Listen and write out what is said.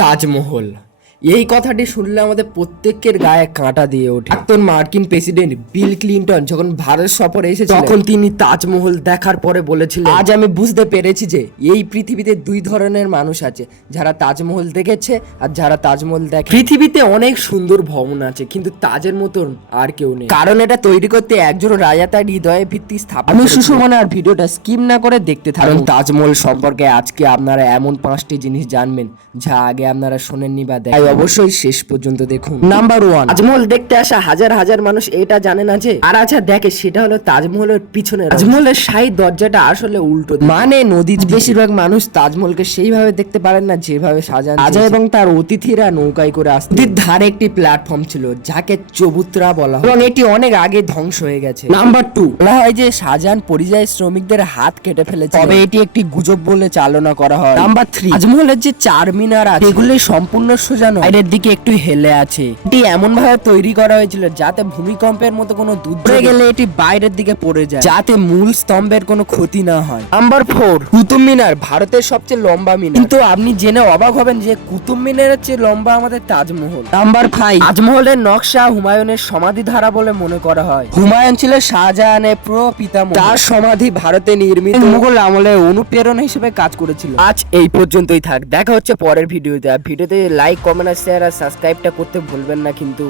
তাজমহল, এই কথাটি শুনলে আমাদের প্রত্যেকের গায়ে কাঁটা দিয়ে ওঠে। প্রাক্তন মার্কিন প্রেসিডেন্ট বিল ক্লিন্টন যখন ভারত সফরে এসেছিলেন তখন তিনি তাজমহল দেখার পরে বলেছিলেন, আজ আমি বুঝতে পেরেছি যে এই পৃথিবীতে দুই ধরনের মানুষ আছে, যারা তাজমহল দেখেছে আর যারা তাজমহল দেখে। পৃথিবীতে অনেক সুন্দর ভবন আছে কিন্তু তাজের মতন আর কেউ নেই, কারণ এটা তৈরি করতে একজন রাজা তার হৃদয়ে ভিত্তি স্থাপন। আমি সুষমন আর ভিডিওটা স্কিপ না করে দেখতে থাকুন। তাজমহল সম্পর্কে আজকে আপনারা এমন 5টি জিনিস জানবেন যা আগে আপনারা শোনেননি বা দেখেন, অবশ্যই শেষ পর্যন্ত দেখুন। নাম্বার 1, তাজমহল দেখতে আসা হাজার হাজার মানুষ এটা জানে না যে আর আচ্ছা দেখে সেটা হলো তাজমহলের পিছনে। তাজমহলের শাহী দরজাটা আসলে উল্টো, মানে নদী। বেশিরভাগ মানুষ তাজমহলকে সেইভাবে দেখতে পারেন না যেভাবে সাজানো। রাজা এবং তার অতিথিরা নৌকায় করে আসতেন। নদীর ধারে একটি প্ল্যাটফর্ম ছিল যাকে চবুতরা বলা হয় এবং এটি অনেক আগে ধ্বংস হয়ে গেছে। নাম্বার 2, বলা হয় যে শাহজাহান পরিযায়ী শ্রমিকদের হাত কেটে ফেলেছে, তবে এটি একটি গুজব বলে চালনা করা হয়। নাম্বার 3, তাজমহলের যে 4 মিনার আছে এগুলি সম্পূর্ণ সোজা নয়, বাইরের দিকে একটু হেলে আছে। এটি এমন ভাবে তৈরি করা হয়েছিল যাতে ভূমিকম্পের মতো কোনো দুর্যোগ গেলে এটি বাইরের দিকে পড়ে যায়, যাতে মূল স্তম্ভের কোনো ক্ষতি না হয়। নাম্বার 4, কুতুব মিনার ভারতের সবচেয়ে লম্বা মিনার, কিন্তু আপনি জেনে অবাক হবেন যে কুতুব মিনারের চেয়ে লম্বা আমাদের তাজমহল। নাম্বার 5, তাজমহলের নকশা হুমায়ুনের সমাধি ধারা বলে মনে করা হয়। হুমায়ুন ছিল শাহজাহানের প্রপিতামহ, তার সমাধি ভারতে নির্মিত মুঘল আমলে অনুপ্রেরণা হিসেবে কাজ করেছিল। আজ এই পর্যন্তই থাক, দেখা হচ্ছে পরের ভিডিওতে। আর ভিডিওতে লাইক, কমেন্ট, শেয়ার আর সাবস্ক্রাইবটা করতে ভুলবেন না কিন্তু।